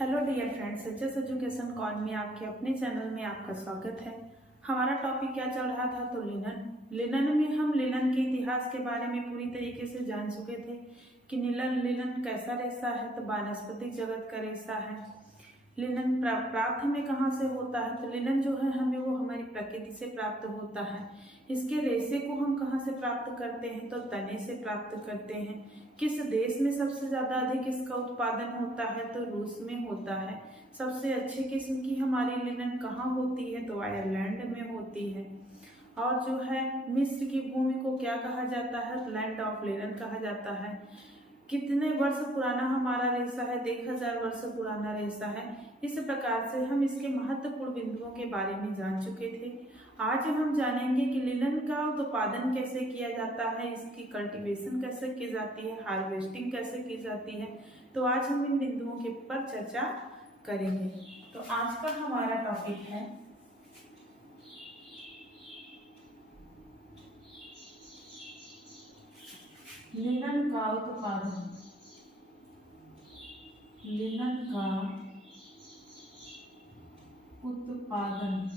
Hello dear friends, सजेस education corner में आपके अपने चैनल में आपका स्वागत है। हमारा टॉपिक क्या चल रहा था? तो लिनन में हम लिनन के इतिहास के बारे में पूरी तरीके से जान चुके थे कि लिनन कैसा रेशा है। तो वानस्पतिक जगत का रेशा है। लिनन प्राप्त हमें कहाँ से होता है? तो लिनन जो है हमें वो हमारी प्रकृति से प्राप्त होता है। इसके रेशे को हम कहाँ से प्राप्त करते हैं? तो तने से प्राप्त करते हैं। किस देश में सबसे ज्यादा अधिक इसका उत्पादन होता है? तो रूस में होता है। सबसे अच्छे किस्म की हमारी लिनन कहाँ होती है? तो आयरलैंड में होती है। और जो है मिस्र की भूमि को क्या कहा जाता है? लैंड ऑफ लिनन कहा जाता है। कितने वर्ष पुराना हमारा रेशा है? 1000 वर्ष पुराना रेशा है। इस प्रकार से हम इसके महत्वपूर्ण बिंदुओं के बारे में जान चुके थे। आज हम जानेंगे कि लिनन का उत्पादन कैसे किया जाता है, इसकी कल्टीवेशन कैसे की जाती है, हार्वेस्टिंग कैसे की जाती है। तो आज हम इन बिंदुओं के ऊपर चर्चा करेंगे। तो आज का हमारा टॉपिक है लिनन का उत्पादन। लिनन का उत्पादन।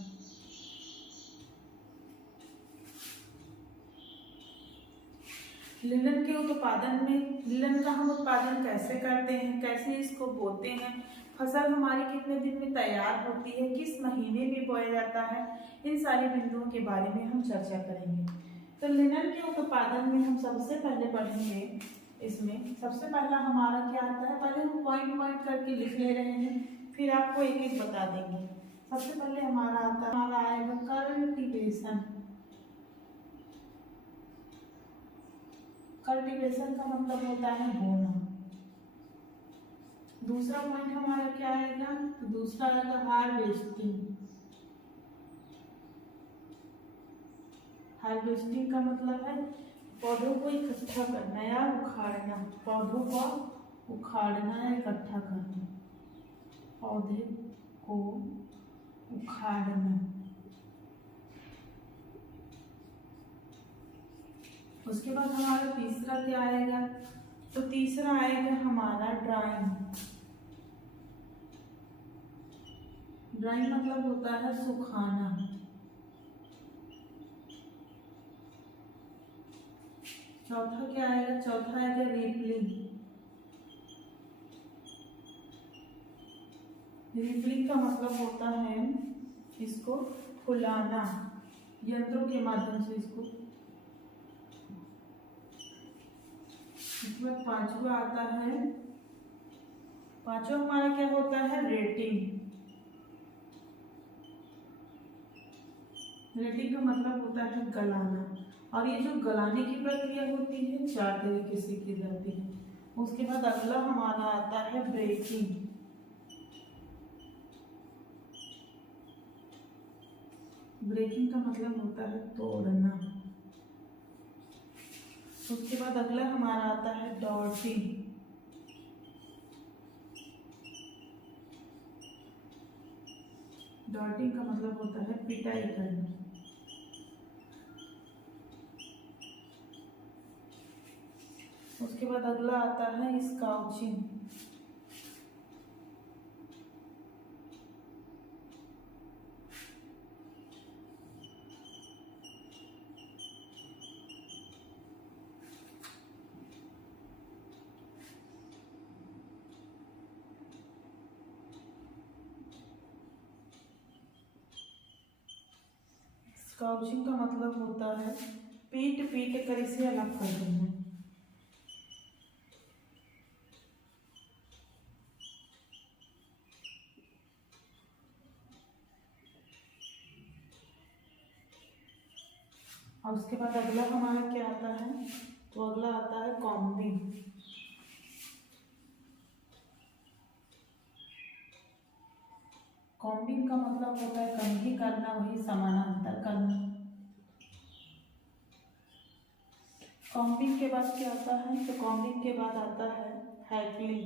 लिनन के उत्पादन में लिनन का हम उत्पादन कैसे करते हैं, कैसे इसको बोते हैं, फसल हमारी कितने दिन में तैयार होती है, किस महीने में बोया जाता है, इन सारे बिंदुओं के बारे में हम चर्चा करेंगे। तो लिनन के उत्पादन में हम सबसे पहले पढ़ेंगे। इसमें सबसे पहला हमारा क्या आता है? पहले हम पॉइंट पॉइंट करके लिख ले रहे हैं, फिर आपको एक एक बता देंगे। सबसे पहले हमारा आएगा कल्टीवेशन। कल्टीवेशन का मतलब होता है बोना। दूसरा पॉइंट हमारा क्या आएगा? तो दूसरा आएगा हार्वेस्टिंग। हार्वेस्टिंग का मतलब है पौधों को इकट्ठा करना या उखाड़ना। पौधों को उखाड़ना या इकट्ठा करना। पौधे को उखाड़ना। उसके बाद हमारा तीसरा क्या आएगा? तो तीसरा आएगा हमारा ड्राइंग। ड्राइंग मतलब होता है सुखाना। चौथा क्या आएगा? चौथा आएगा रिपलिंग। रिपलिंग का मतलब होता है इसको फुलाना, यंत्रों के माध्यम से इसको। इसमें पांचवा आता है, पांचवा हमारा क्या होता है? रेटिंग। रेटिंग का मतलब होता है गलाना। और ये जो गलाने की प्रक्रिया होती है 4 तरीके से की जाती है। उसके बाद अगला हमारा आता है ब्रेकिंग। ब्रेकिंग का मतलब होता है तोड़ना। उसके बाद अगला हमारा आता है डॉटिंग। डॉटिंग का मतलब होता है पिटाई करना। उसके बाद अगला आता है स्काउचिंग। स्काउचिंग का मतलब होता है पीट पीट कर इसे अलग कर देना। और उसके बाद अगला हमारा क्या आता है? तो अगला आता है कॉम्बिंग। कॉम्बिंग का मतलब होता है कंघी करना, वही समानांतर करना। कॉम्बिंग के बाद क्या आता है? तो कॉम्बिंग के बाद आता है हैकलिंग।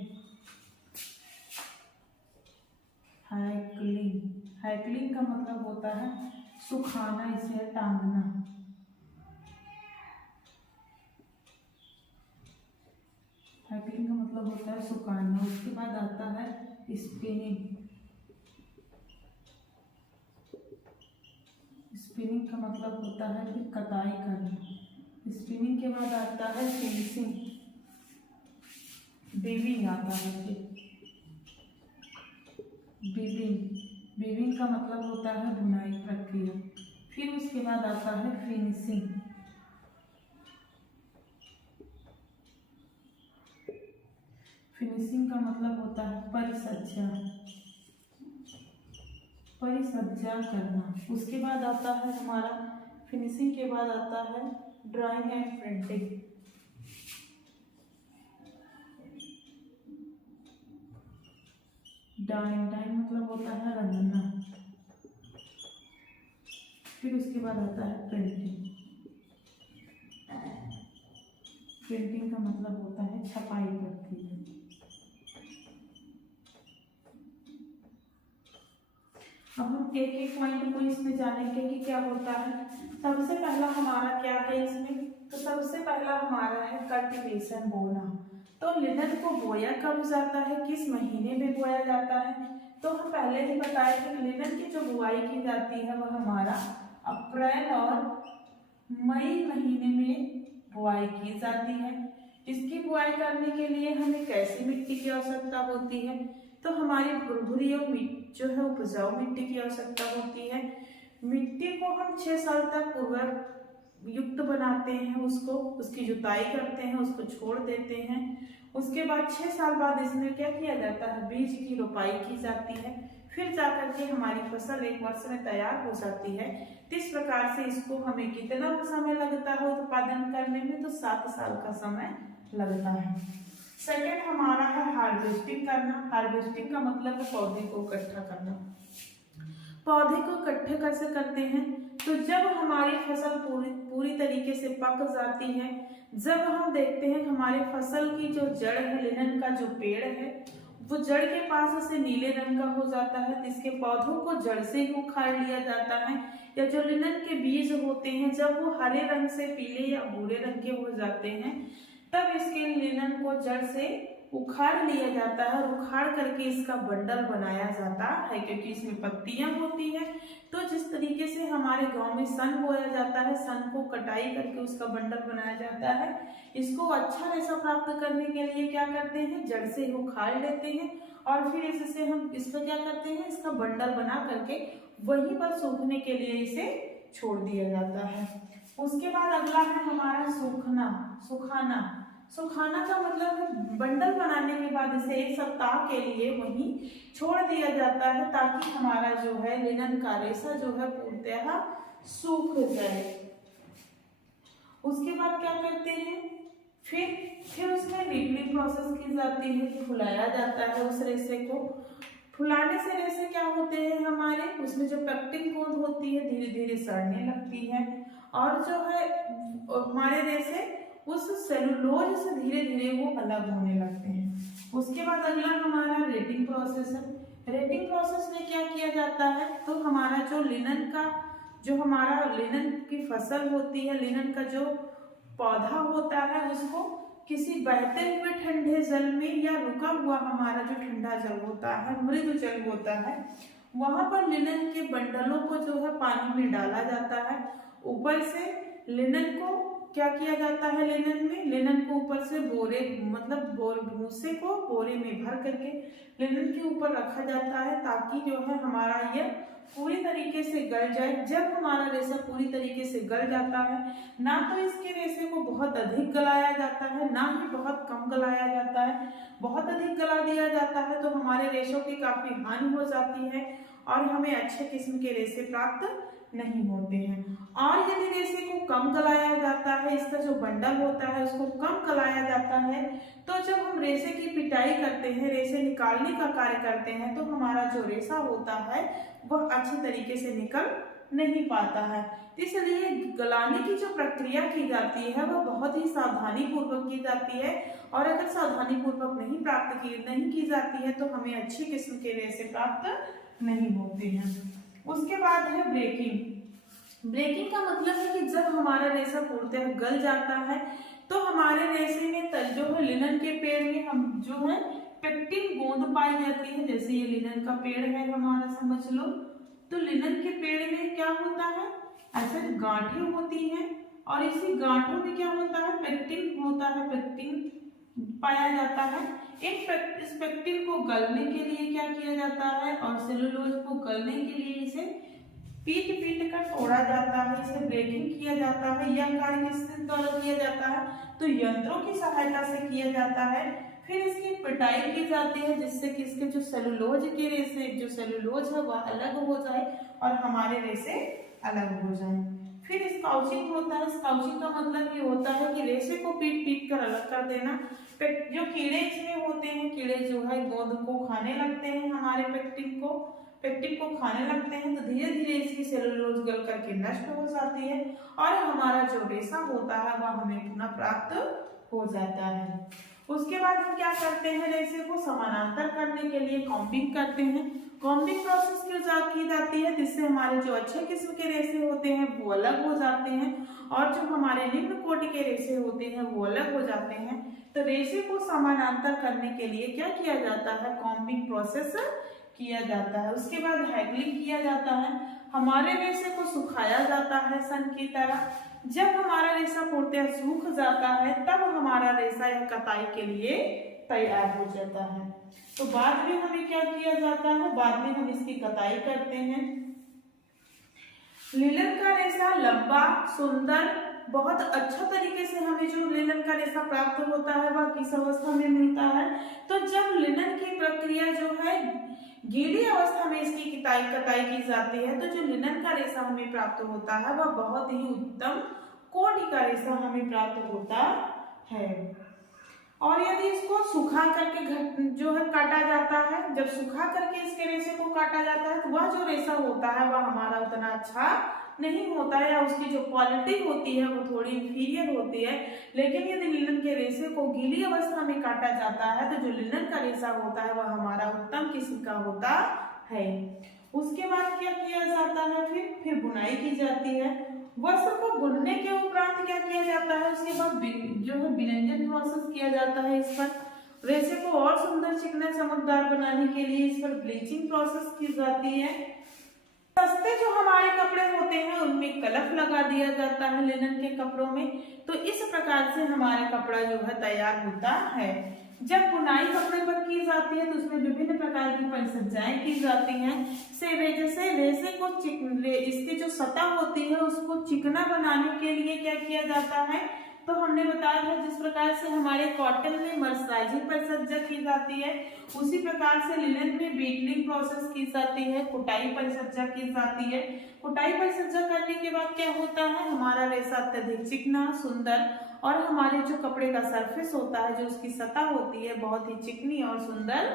हैकलिंग हैकलिंग का मतलब होता है सुखाना, इसे टांगना। हैकलिंग का मतलब होता है सुखाना। उसके बाद आता है स्पिनिंग। स्पिनिंग का मतलब होता है फिर कताई करना। स्पिनिंग के बाद आता है फिनिशिंग, वीविंग आता है। फिर वीविंग का मतलब होता है बुनाई प्रक्रिया। फिर उसके बाद आता है फिनिशिंग। फिनिशिंग का मतलब होता है परिसज्जा करना। उसके बाद आता है हमारा फिनिशिंग के बाद आता है ड्राइंग एंड प्रिंटिंग। डाइंग मतलब होता है रंगना। फिर उसके बाद आता है प्रिंटिंग। प्रिंटिंग का मतलब होता है छपाई प्रक्रिया। अब हम एक एक पॉइंट को इसमें जानेंगे कि क्या होता है। सबसे पहला हमारा क्या है इसमें, तो सबसे पहला हमारा है कल्टीवेशन, बोना। तो लिनन को बोया कब जाता है, किस महीने में बोया जाता है, तो हम पहले ही बताए थे कि लिनन की जो बुआई की जाती है वह हमारा अप्रैल और मई महीने में बुआई की जाती है। इसकी बुआई करने के लिए हमें कैसी मिट्टी की आवश्यकता होती है, तो हमारी भुरभुरी और जो है उपजाऊ मिट्टी की आवश्यकता होती है। मिट्टी को हम 6 साल तक उर्वर युक्त बनाते हैं, उसकी जुताई करते हैं, उसको छोड़ देते हैं। उसके बाद 6 साल बाद इसमें क्या किया जाता है, बीज की रोपाई की जाती है। फिर जाकर के हमारी फसल 1 वर्ष में तैयार हो जाती है। तो इस प्रकार से इसको हमें कितना समय लगता है उत्पादन करने में, तो 7 साल का समय लगता है। सेकेंड हमारा है हार्वेस्टिंग करना। हार्वेस्टिंग का मतलब है पौधे को इकट्ठा करना। पौधे को इकट्ठे कैसे करते हैं, तो जब हमारी फसल पूरी तरीके से पक जाती है, जब हम देखते हैं कि हमारे फसल की जो जड़ है, लिनन का जो पेड़ है, वो जड़ के पास से नीले रंग का हो जाता है, तो इसके पौधों को जड़ से ही उखाड़ लिया जाता है। या जो लिनन के बीज होते हैं, जब वो हरे रंग से पीले या भूरे रंग के हो जाते हैं, तब इसके लिनन को जड़ से उखाड़ लिया जाता है और उखाड़ करके इसका बंडल बनाया जाता है, क्योंकि इसमें पत्तियां होती हैं। तो जिस तरीके से हमारे गांव में सन बोया जाता है, सन को कटाई करके उसका बंडल बनाया जाता है, इसको अच्छा रेशा प्राप्त करने के लिए क्या करते हैं, जड़ से उखाड़ लेते हैं और फिर इससे हम इसको क्या करते हैं, इसका बंडल बना करके वहीं पर सूखने के लिए इसे छोड़ दिया जाता है। उसके बाद अगला है हमारा सुखाना। सुखाना का मतलब है बंडल बनाने के बाद इसे 1 सप्ताह के लिए वहीं छोड़ दिया जाता है, ताकि हमारा जो है लिनन का रेशा जो है पूर्णतः सूख जाए। उसके बाद क्या करते हैं, फिर उसमें रीपनिंग प्रोसेस की जाती है, फुलाया जाता है उस रेशे को। फुलाने से रेशे क्या होते हैं हमारे, उसमें जो पेक्टिन गोंद होती है धीरे धीरे सड़ने लगती है, और जो है हमारे रेशे उस सेलुलोज से धीरे धीरे वो अलग होने लगते हैं। उसके बाद अगला हमारा रेटिंग प्रोसेस है। रेटिंग प्रोसेस में क्या किया जाता है, तो हमारा जो हमारा लिनन की फसल होती है, लिनन का जो पौधा होता है, उसको किसी बहते हुए ठंडे जल में या रुका हुआ हमारा जो ठंडा जल होता है, मृदु जल होता है, वहां पर लिनन के बंडलों को जो है पानी में डाला जाता है। ऊपर से लिनन को क्या किया जाता है, लिनन को ऊपर से बोरे भूसे को बोरे में भर करके लिनन के ऊपर रखा जाता है, ताकि जो है हमारा ये पूरी तरीके से गल जाए। जब हमारा रेशा पूरी तरीके से गल जाता है, ना तो इसके रेशे को बहुत अधिक गलाया जाता है, ना ही बहुत कम गलाया जाता है। बहुत अधिक गला दिया जाता है तो हमारे रेशों की काफी हानि हो जाती है और हमें अच्छे किस्म के रेशे प्राप्त नहीं होते हैं। और यदि रेशे को कम गलाया जाता है, इसका जो बंडल होता है उसको कम गलाया जाता है, तो जब हम रेशे की पिटाई करते हैं, रेशे निकालने का कार्य करते हैं, तो हमारा जो रेशा होता है वह अच्छे तरीके से निकल नहीं पाता है। इसलिए गलाने की जो प्रक्रिया की जाती है वह बहुत ही सावधानी पूर्वक की जाती है, और अगर सावधानी पूर्वक नहीं की जाती है तो हमें अच्छी किस्म के रेशे प्राप्त नहीं होते हैं। उसके बाद है ब्रेकिंग। ब्रेकिंग का मतलब है कि जब हमारा रेशा पूर्णतः गल जाता है, तो हमारे रेशे में जो है लिनन के पेड़ में हम जो है पेक्टिन गोंद पाई जाती है। जैसे ये लिनन का पेड़ है हमारा, समझ लो। तो लिनन के पेड़ में क्या होता है, ऐसे गांठें होती हैं और इसी गांठों में क्या होता है, पेक्टिन होता है, पेक्टिन पाया जाता है। इस पेक्टिन को गलने के लिए क्या किया जाता है, और सेलुलोज को गलने के लिए इसे पीट पीट कर तोड़ा जाता है, इसे ब्रेकिंग किया जाता है। यह कार्य किसके द्वारा किया जाता है, तो यंत्रों की सहायता से किया जाता है। फिर इसकी पिटाई की जाती है जिससे कि इसके जो सेलुलोज के रेशे, जो सेलुलोज है वह अलग हो जाए और हमारे रेशे अलग हो जाए। फिर स्काउचिंग होता है। स्काउचिंग का मतलब ये होता है कि रेशे को पीट पीट कर अलग कर देना। जो कीड़े इसमें होते हैं, कीड़े जो है गोंद को खाने लगते हैं, हमारे पेक्टिन को खाने लगते हैं, तो धीरे धीरे इसकी सेलुलोज गल करके नष्ट हो जाती है और हमारा जो रेशा होता है वह हमें पुनः प्राप्त हो जाता है। उसके बाद हम क्या करते हैं, रेशे को समानांतर करने के लिए कॉम्बिंग करते हैं। कॉम्बिंग प्रोसेस की जाती है जिससे हमारे जो अच्छे किस्म के रेशे होते हैं वो अलग हो जाते हैं और जो हमारे निम्न कोटि के रेशे होते हैं वो अलग हो जाते हैं। तो रेशे को समानांतर करने के लिए क्या किया जाता है, कॉम्बिंग प्रोसेस किया जाता है। उसके बाद हैगलिंग किया जाता है। हमारे रेशे को सुखाया जाता है सन की तरह। जब हमारा रेशा पूर्णतः सूख जाता है तब हमारा रेशा या कताई के लिए तैयार हो जाता है। तो बाद में हमें क्या किया जाता है, बाद में हम इसकी कताई करते हैं। लिनन का रेशा लंबा, सुंदर, बहुत अच्छा तरीके से हमें जो लिनन का रेशा प्राप्त होता है वह किस अवस्था में मिलता है, तो जब लिनन की प्रक्रिया जो है गीली अवस्था में इसकी कताई की जाती है, तो जो लिनन का रेशा हमें प्राप्त होता है वह बहुत ही उत्तम कोटि का रेशा हमें प्राप्त होता है। और यदि इसको सुखा करके जो है काटा जाता है, जब सुखा करके इसके रेशे को काटा जाता है तो वह जो रेशा होता है वह हमारा उतना अच्छा नहीं होता है या उसकी जो क्वालिटी होती है वो थोड़ी इंफीरियर होती है। लेकिन यदि लिनन के रेशे को गीली अवस्था में काटा जाता है तो जो लिनन का रेशा होता है वह हमारा उत्तम किस्म का होता है। उसके बाद क्या किया जाता है, फिर बुनाई की जाती है। वस्त्र को बुनने के उपरांत क्या किया जाता है, उसके बाद जो है विनंजन प्रोसेस किया जाता है। इस पर रेशे को और सुंदर, चिकना, चमकदार बनाने के लिए इस पर ब्लीचिंग प्रोसेस की जाती है। सस्ते जो हमारे कपड़े होते हैं उनमें कलफ लगा दिया जाता है लिनन के कपड़ों में। तो इस प्रकार से हमारा कपड़ा जो है तैयार होता है। जब बुनाई कपड़े पर की जाती है तो उसमें विभिन्न प्रकार की परिसज्जाएं की जाती हैं। जैसे रेशे को इसकी जो सतह होती है उसको चिकना बनाने के लिए क्या किया जाता है, तो हमने बताया था जिस प्रकार से हमारे कॉटन में मर्सराइजिंग परिसज्जा की जाती है उसी प्रकार से लिनन में बीटलिंग प्रोसेस की जाती है, कुटाई परिसज्जा की जाती है। कुटाई परिसज्जा करने के बाद क्या होता है, हमारा रेशा अत्यधिक चिकना, सुंदर और हमारे जो कपड़े का सरफेस होता है, जो उसकी सतह होती है, बहुत ही चिकनी और सुंदर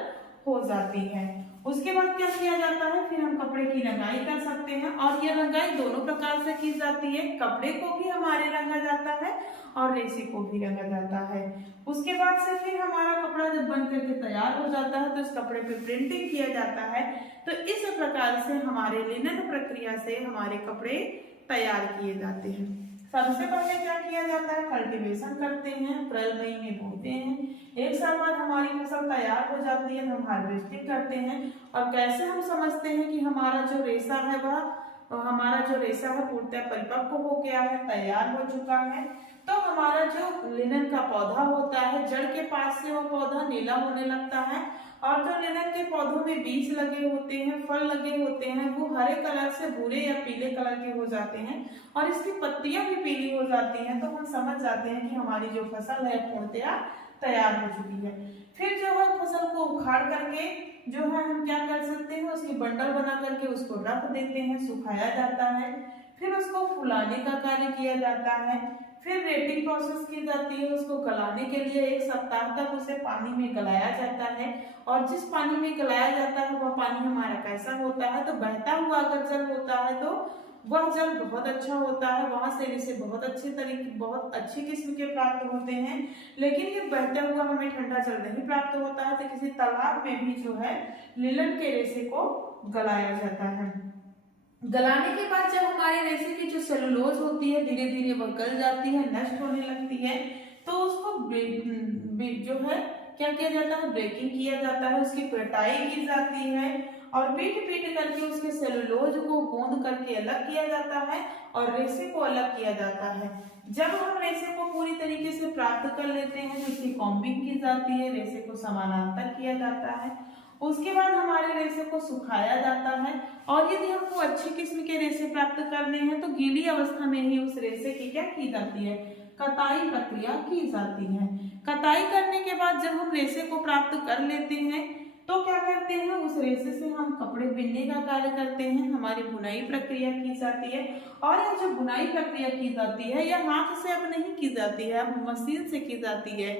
हो जाती है। उसके बाद क्या किया जाता है, फिर हम कपड़े की रंगाई कर सकते हैं और यह रंगाई दोनों प्रकार से की जाती है। कपड़े को भी हमारे रंगा जाता है और रेशे को भी रंगा जाता है। उसके बाद से फिर हमारा कपड़ा जब बन करके तैयार हो जाता है तो इस कपड़े पे प्रिंटिंग किया जाता है। तो इस प्रकार से हमारे लिनन प्रक्रिया से हमारे कपड़े तैयार किए जाते हैं। सबसे पहले क्या किया जाता है, कल्टीवेशन करते हैं, अप्रैल मई में बोते हैं। एक साल बाद हमारी फसल तैयार हो जाती है तो हम हार्वेस्टिंग करते हैं। और कैसे हम समझते हैं कि हमारा जो रेशा है पूर्णतः परिपक्व हो गया है, तैयार हो चुका है, तो हमारा जो लिनन का पौधा होता है जड़ के पास से वो पौधा नीला होने लगता है और जो लिनन के पौधों में बीज लगे होते हैं, फल लगे होते हैं, वो हरे कलर से भूरे या पीले कलर के हो जाते हैं और इसकी पत्तियां भी पीली हो जाती हैं। तो हम समझ जाते हैं कि हमारी जो फसल है पूर्णतया तैयार हो चुकी है। फिर जो है फसल को उखाड़ करके जो है हम क्या कर सकते हैं, उसकी बंडल बना करके उसको रख देते हैं, सुखाया जाता है। फिर उसको फुलाने का कार्य किया जाता है। फिर रेटिंग प्रोसेस की जाती है। उसको गलाने के लिए 1 सप्ताह तक उसे पानी में गलाया जाता है और जिस पानी में गलाया जाता है वह पानी हमारा कैसा होता है, तो बहता हुआ अगर जल होता है तो वह जल बहुत अच्छा होता है, वहां से इसे बहुत अच्छी किस्म के प्राप्त होते हैं। लेकिन ये बहता हुआ हमें ठंडा जल नहीं प्राप्त होता है, तो किसी तालाब में भी जो है लिनन के रेशे को गलाया जाता है। गलाने के बाद जब हमारे रेशे की जो सेलुलोज होती है धीरे धीरे वह गल जाती है, नष्ट होने लगती है, तो उसको जो है क्या किया जाता है, ब्रेकिंग किया जाता है, उसकी कटाई की जाती है और पीट पीट करके उसके सेलुलोज को गूंद करके अलग किया जाता है और रेशे को अलग किया जाता है। जब हम रेशे को पूरी तरीके से प्राप्त कर लेते हैं तो इसकी कॉम्बिंग की जाती है, रेशे को समानांतर किया जाता है। उसके बाद हमारे रेशे को सुखाया जाता है और यदि हमको अच्छी किस्म के रेशे प्राप्त करने हैं तो गीली अवस्था में ही उस रेशे की क्या की जाती है, कताई प्रक्रिया की जाती है। कताई करने के बाद जब हम रेशे को प्राप्त कर लेते हैं तो क्या करते हैं, उस रेशे से हम कपड़े बिनने का कार्य करते हैं, हमारी बुनाई प्रक्रिया की जाती है। और यह जो बुनाई प्रक्रिया की जाती है यह हाथ से अब नहीं की जाती है, अब मशीन से की जाती है।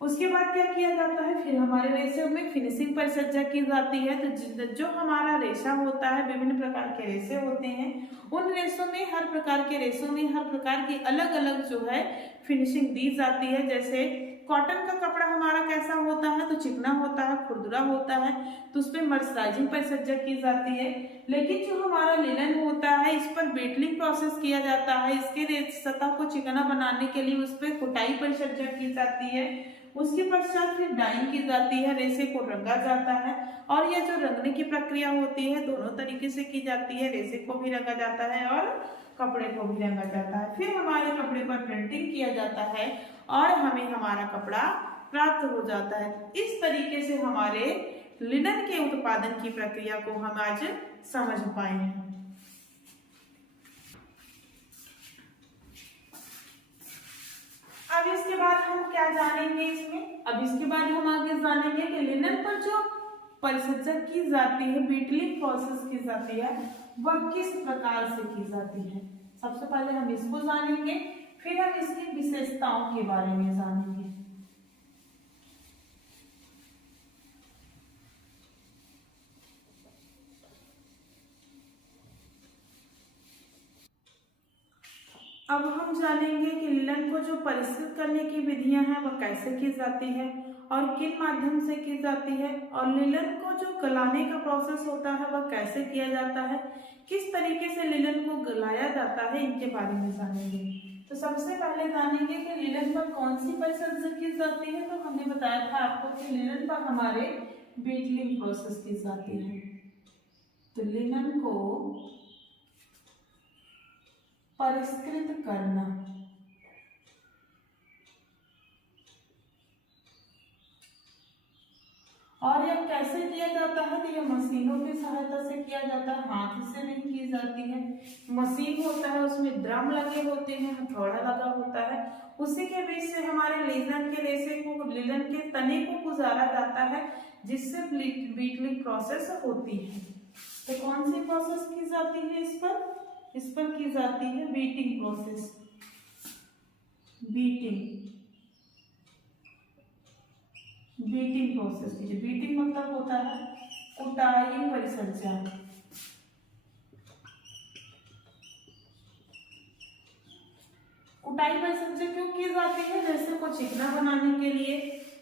उसके बाद क्या किया जाता है, फिर हमारे रेशे में फिनिशिंग परिचर्या की जाती है। तो जो हमारा रेशा होता है, विभिन्न प्रकार के रेशे होते हैं, उन रेशों में हर प्रकार के रेशों में हर प्रकार की अलग अलग जो है फिनिशिंग दी जाती है। जैसे कॉटन का कपड़ा हमारा कैसा होता है, तो चिकना होता है, खुरदुरा होता है, तो उस पर मर्सराइजिंग परिचर्या की जाती है। लेकिन जो हमारा लिनन होता है इस पर बेटलिंग प्रोसेस किया जाता है, इसके सतह को चिकना बनाने के लिए उस पर कुटाई परिचर्या की जाती है। उसके पश्चात फिर डाइंग की जाती है, रेशे को रंगा जाता है और यह जो रंगने की प्रक्रिया होती है दोनों तरीके से की जाती है, रेशे को भी रंगा जाता है और कपड़े को भी रंगा जाता है। फिर हमारे कपड़े पर प्रिंटिंग किया जाता है और हमें हमारा कपड़ा प्राप्त हो जाता है। इस तरीके से हमारे लिनन के उत्पादन की प्रक्रिया को हम आज समझ पाए हैं। अब इसके बाद हम क्या जानेंगे इसमें, अब इसके बाद हम आगे जानेंगे कि लिनन पर जो परिचर्या की जाती है, बीटलिंग प्रोसेस की जाती है, वह किस प्रकार से की जाती है। सबसे पहले हम इसको जानेंगे, फिर हम इसकी विशेषताओं के बारे में जानेंगे। अब हम जानेंगे कि लिनन को जो परिष्कृत करने की विधियां हैं वह कैसे की जाती है और किन माध्यम से की जाती है, और लिनन को जो गलाने का प्रोसेस होता है वह कैसे किया जाता है, किस तरीके से लिनन को गलाया जाता है, इनके बारे में जानेंगे। तो सबसे पहले जानेंगे कि लिनन पर कौन सी परिचर्या की जाती है। तो हमने बताया था आपको कि लिनन पर हमारे बीटलिंग प्रोसेस की जाती है। तो लिनन को परिष्कृत करना, और यह कैसे किया जाता है, तो यह मशीनों की सहायता से किया जाता है, हाथ से नहीं की जाती है। मशीन होता है उसमें ड्रम लगे होते हैं, हथौड़ा लगा होता है, उसी के बीच से हमारे लिनन के रेशे को, लिनन के तने को गुजारा जाता है, जिससे बीटलिंग प्रोसेस होती है। तो कौन सी प्रोसेस की जाती है इस पर की जाती है बीटिंग प्रोसेस। बीटिंग प्रोसेस कीजिए। बीटिंग मतलब होता है कुटाई परिचर्या। कुटाई परिचर्या क्यों की जाती है, जैसे को चिकना बनाने के लिए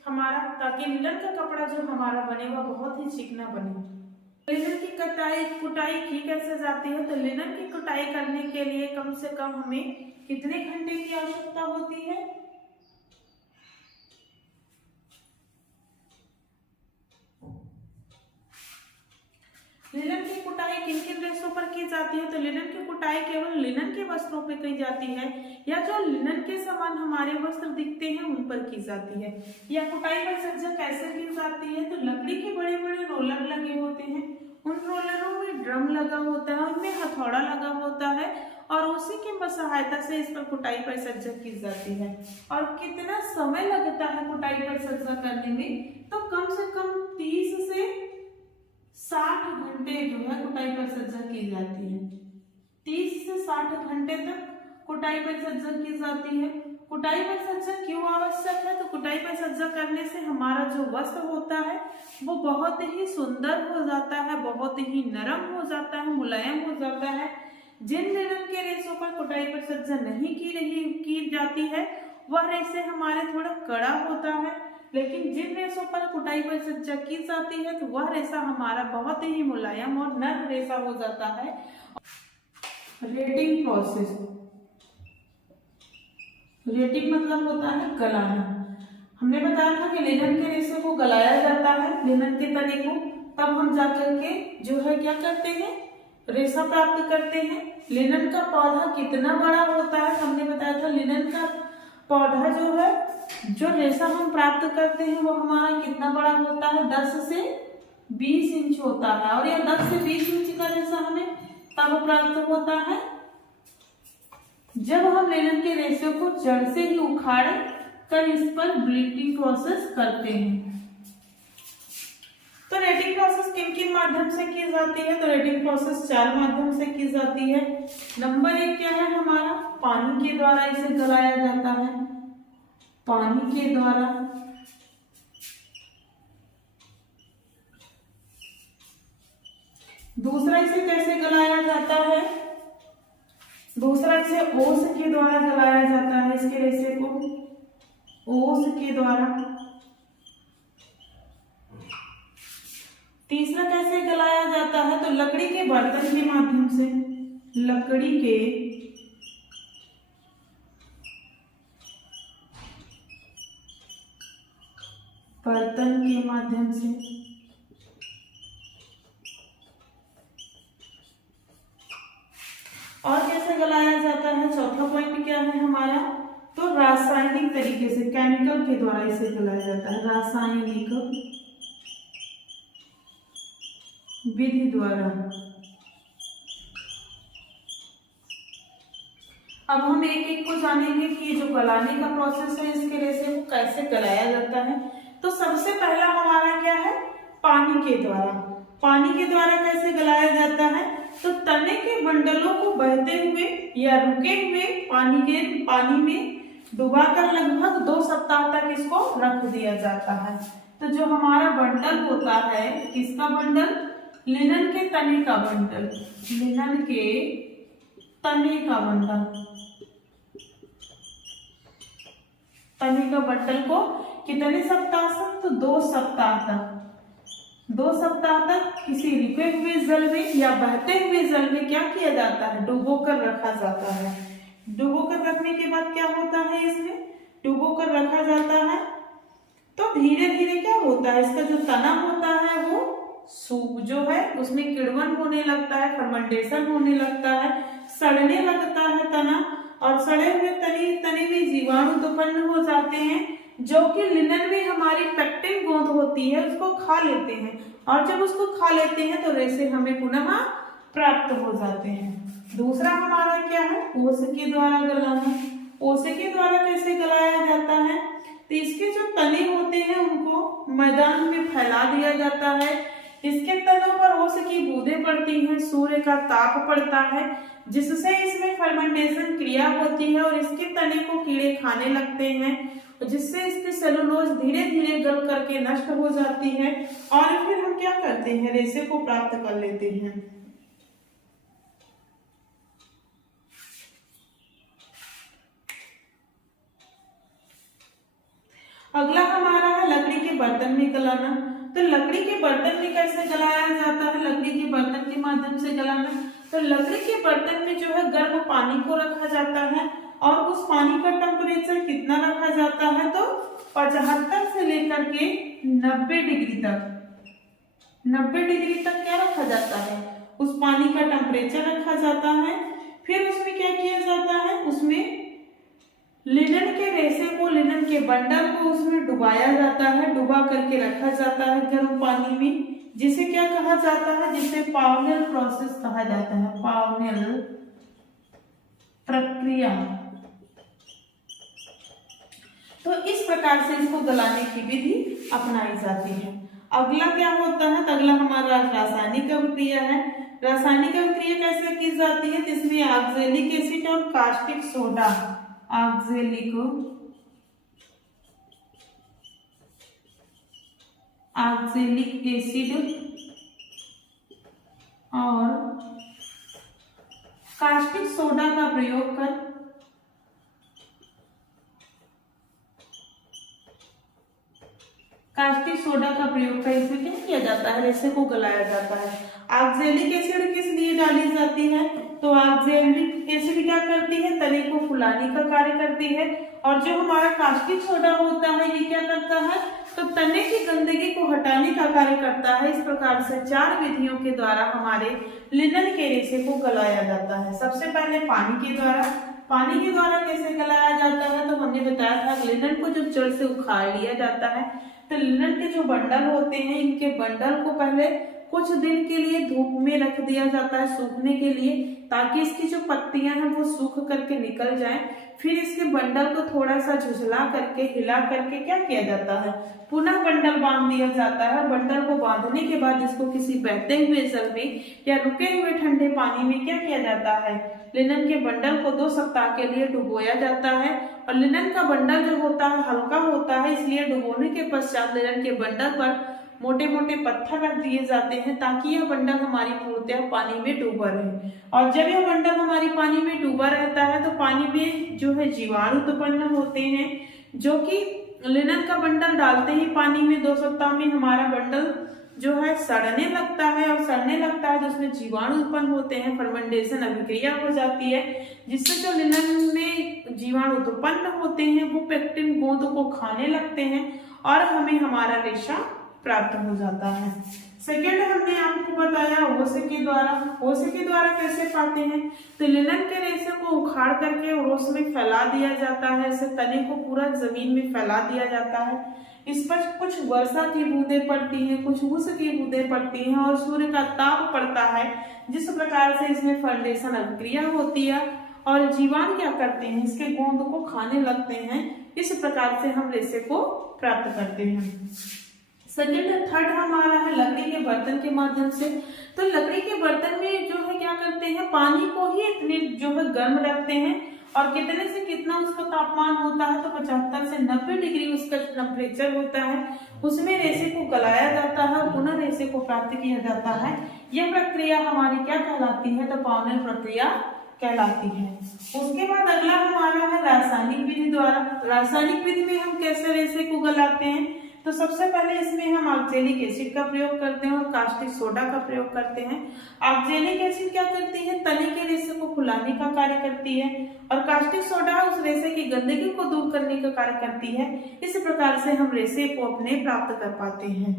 हमारा, ताकि लिनन का कपड़ा जो हमारा बने वह बहुत ही चिकना बने। लिनन की कुटाई की कैसे जाती है, तो लिनन की कुटाई करने के लिए कम से कम हमें कितने घंटे की आवश्यकता होती है। लिनन की कुटाई किन किन रेशों पर की जाती है, तो लिनन की कुटाई केवल लिनन के वस्त्रों पर की जाती है या जो लिनन के समान हमारे वस्त्र दिखते हैं उन पर की जाती है। या कुटाई परिचर्या कैसे की जाती है, तो लकड़ी के बड़े बड़े रोलर लगे होते हैं, उन रोलरों में ड्रम लगा होता है, उनमें हथौड़ा लगा होता है और उसी की सहायता से इस पर कुटाई परिचर्या की जाती है। और कितना समय लगता है कुटाई परिचर्या करने में, तो कम से कम 30 से 60 घंटे जो है कुटाई परिचर्या की जाती है। 30 से 60 घंटे तक कुटाई परिचर्या की जाती है। कुटाई परिचर्या क्यों आवश्यक है, तो कुटाई परिचर्या करने से हमारा जो वस्त्र होता है वो बहुत ही सुंदर हो जाता है, बहुत ही नरम हो जाता है, मुलायम हो जाता है। जिन लिनन के रेशों पर कुटाई परिचर्या नहीं की जाती है वह रेशे हमारे थोड़ा कड़ा होता है, लेकिन जिन रेशों पर कुटाई परिचर्या की जाती है तो वह रेशा हमारा बहुत ही मुलायम और नरम रेशा हो जाता है। Rating process. रेटिंग मतलब होता है गलाना। हमने बताया था कि लिनन के रेशे को गलाया जाता है, लिनन के तने को, तब हम जाकर के जो है क्या करते हैं, रेशा प्राप्त करते हैं। लिनन का पौधा कितना बड़ा होता है, हमने बताया था लिनन का पौधा जो है, जो रेशा हम प्राप्त करते हैं वो हमारा कितना बड़ा होता है, 10 से 20 इंच होता है। और यह 10 से 20 इंच का रेशा हमें तब प्राप्त होता है जब हम लिनन के रेशे को जड़ से ही उखाड़ कर इस पर ब्लीडिंग प्रोसेस करते हैं। तो रेटिंग प्रोसेस किन किन माध्यम से की जाती है, तो रेटिंग प्रोसेस 4 माध्यम से की जाती है। नंबर 1 क्या है हमारा, पानी के द्वारा इसे गलाया जाता है, पानी के द्वारा। दूसरा इसे कैसे गलाया जाता है, दूसरा इसे ओस के द्वारा गलाया जाता है, इसके रेशे को ओस के द्वारा। तीसरा कैसे गलाया जाता है, तो लकड़ी के बर्तन के माध्यम से, लकड़ी के बर्तन के माध्यम से। और कैसे गलाया जाता है, चौथा पॉइंट क्या है हमारा, तो रासायनिक तरीके से, केमिकल के द्वारा इसे गलाया जाता है, रासायनिक विधि द्वारा। अब हम एक एक को जानेंगे कि ये जो गलाने का प्रोसेस है, इसके रेशे को कैसे गलाया जाता है। तो सबसे पहला हमारा क्या है, पानी के द्वारा। पानी के द्वारा कैसे गलाया जाता है, तो तने के बंडलों को बहते हुए या रुके हुए पानी में डुबाकर लगभग 2 सप्ताह तक इसको रख दिया जाता है। तो जो हमारा बंडल होता है, किसका बंडल, लिनन के तने का बंडल, लिनन के तने का बंडल, तने का बंडल को कितने सप्ताह तक, तो 2 सप्ताह तक, 2 सप्ताह तक किसी रुके हुए जल में या बहते हुए जल में क्या किया जाता है, डुबो कर रखा जाता है। डुबो कर रखने के बाद क्या होता है, इसमें डुबो कर रखा जाता है तो धीरे धीरे क्या होता है, इसका जो तना होता है वो सूख जो है उसमें किण्वन होने लगता है, फर्मेंटेशन होने लगता है, सड़ने लगता है तना, और सड़े हुए तने में जीवाणु उत्पन्न हो जाते हैं जो कि लिनन में हमारी पेक्टिन गोंद होती है उसको खा लेते हैं, और जब उसको खा लेते हैं तो रेशे हमें पुनः प्राप्त हो जाते हैं। दूसरा हमारा क्या है, ओस के द्वारा गलाना। ओस के द्वारा कैसे गलाया जाता है, तो इसके जो तने होते हैं उनको मैदान में फैला दिया जाता है। इसके तनों पर ओस की बूंदें पड़ती हैं, सूर्य का ताप पड़ता है जिससे इसमें फर्मेंटेशन क्रिया होती है और इसके तने को कीड़े खाने लगते हैं, जिससे इसकी सेलुलोज धीरे धीरे गल करके नष्ट हो जाती है, और फिर हम क्या करते हैं, रेशे को प्राप्त कर लेते हैं। अगला हमारा है लकड़ी के बर्तन में गलाना। तो लकड़ी के बर्तन में कैसे गलाया जाता है, लकड़ी के बर्तन के माध्यम से गलाना। तो लकड़ी के बर्तन में जो है गर्म पानी को रखा जाता है, और उस पानी का टेम्परेचर कितना रखा जाता है, तो 75 से लेकर के 90 डिग्री तक, 90 डिग्री तक क्या रखा जाता है, उस पानी का टेम्परेचर रखा जाता है। फिर उसमें क्या किया जाता है, उसमें लिनन के रेशे को, लिनन के बंडल को उसमें डुबाया जाता है, डुबा करके रखा जाता है गर्म पानी में, जिसे क्या कहा जाता है, जिसे पावनेल प्रोसेस कहा जाता है, पावनेल प्रक्रिया। तो इस प्रकार से इसको गलाने की विधि अपनाई जाती है। अगला क्या होता है, तो अगला हमारा रासायनिक अभिक्रिया है। रासायनिक अभिक्रिया कैसे की जाती है, इसमें ऑक्सैलिक एसिड और कास्टिक सोडा, ऑक्सैलिक एसिड और कास्टिक सोडा का प्रयोग कर कास्टिक सोडा का प्रयोग कर इसमें क्या किया जाता है, रेसे को गलाया जाता है। ऑक्जेलिक एसिड किस लिए डाली जाती है, तो ऑक्जेलिक एसिड क्या करती है, तने को फुलाने का कार्य करती है। और जो हमारा कास्टिक सोडा होता है ये क्या करता है, तो तने की गंदगी को हटाने का कार्य करता है। इस प्रकार से 4 विधियों के द्वारा हमारे लिनन के रेशे को गलाया जाता है। सबसे पहले पानी के द्वारा। पानी के द्वारा कैसे गलाया जाता है, तो हमने बताया था लिनन को जब जड़ से उखाड़ लिया जाता है तो लिनन के जो बंडल होते हैं इनके बंडल को पहले कुछ दिन के लिए धूप में रख दिया जाता है सूखने के लिए, ताकि इसकी जो पत्तियां हैं वो सूख करके निकल जाएं। फिर इसके बंडल को थोड़ा सा झुझला करके हिला करके क्या किया जाता है, पुनः बंडल बांध दिया जाता है। बंडल को बांधने के बाद इसको किसी बहते हुए जल में या रुके हुए ठंडे पानी में क्या किया जाता है, लिनन के बंडल को 2 सप्ताह के लिए डुबोया जाता है। और लिनन का बंडल जो होता है हल्का होता है, इसलिए डुबोने के पश्चात लिनन के बंडल पर मोटे मोटे पत्थर रख दिए जाते हैं ताकि यह बंडल हमारी पूर्णतः पानी में डूबा रहे। और जब यह बंडल हमारी पानी में डूबा रहता है तो पानी में जो है जीवाणु उत्पन्न होते हैं, जो कि लिनन का बंडल डालते ही पानी में 2 सप्ताह में हमारा बंडल जो है सड़ने लगता है। और सड़ने लगता है तो उसमें जीवाणु उत्पन्न होते हैं, फर्मेंटेशन अभिक्रिया हो जाती है, जिससे जो लिनन में जीवाणु उत्पन्न होते हैं वो पेक्टिन गोंद को खाने लगते हैं और हमें हमारा रेशा प्राप्त हो जाता है। सेकेंड हमने आपको बताया ओसे के द्वारा। ओसे के द्वारा कैसे पाते हैं, तो लिनन के रेशे को उखाड़ करके ओस में फैला दिया जाता है। इसे तने को पूरा जमीन में फैला दिया जाता है। इस पर कुछ वर्षा की बूंदें पड़ती हैं, कुछ उस की बूंदें पड़ती हैं और सूर्य का ताप पड़ता है, जिस प्रकार से इसमें फर्मेंटेशन अभिक्रिया होती है और जीवाणु क्या करते हैं, इसके गोंद को खाने लगते हैं। इस प्रकार से हम रेशे को प्राप्त करते हैं। सेकेंड थर्ड हमारा है लकड़ी के बर्तन के माध्यम से। तो लकड़ी के बर्तन में जो है क्या करते हैं, पानी को ही इतने जो है गर्म रखते हैं और कितने से कितना उसका तापमान होता है, तो 75 से 90 डिग्री उसका टेम्परेचर होता है। उसमें रेशे को गलाया जाता है और पुनः रेशे को प्राप्त किया जाता है। यह प्रक्रिया हमारी क्या कहलाती है, तो पावनर प्रक्रिया कहलाती है। उसके बाद अगला हमारा है रासायनिक विधि द्वारा। रासायनिक विधि में हम कैसे रेशे को गलाते हैं, तो सबसे पहले इसमें हम ऑक्जेलिक एसिड का प्रयोग करते हैं और कास्टिक सोडा का प्रयोग करते हैं। ऑक्जेलिक एसिड क्या करती है, तने के रेशे को फुलाने का कार्य करती है और कास्टिक सोडा उस रेशे की गंदगी को दूर करने का कार्य करती है। इस प्रकार से हम रेशे को अपने प्राप्त कर पाते हैं।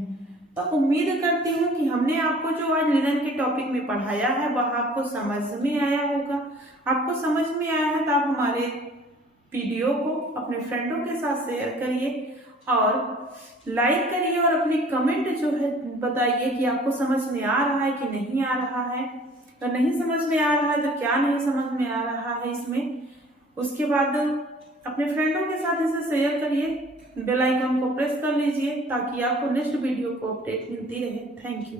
तो उम्मीद करती हूँ कि हमने आपको जो आज लिनन के टॉपिक में पढ़ाया है वह आपको समझ में आया होगा। आपको समझ में आया है तो आप हमारे वीडियो को अपने फ्रेंडों के साथ शेयर करिए और लाइक करिए और अपनी कमेंट जो है बताइए कि आपको समझ में आ रहा है कि नहीं आ रहा है। तो नहीं समझ में आ रहा है तो क्या नहीं समझ में आ रहा है इसमें। उसके बाद अपने फ्रेंडों के साथ इसे शेयर करिए, बेल आइकन को प्रेस कर लीजिए ताकि आपको नेक्स्ट वीडियो को अपडेट मिलती रहे। Thank you.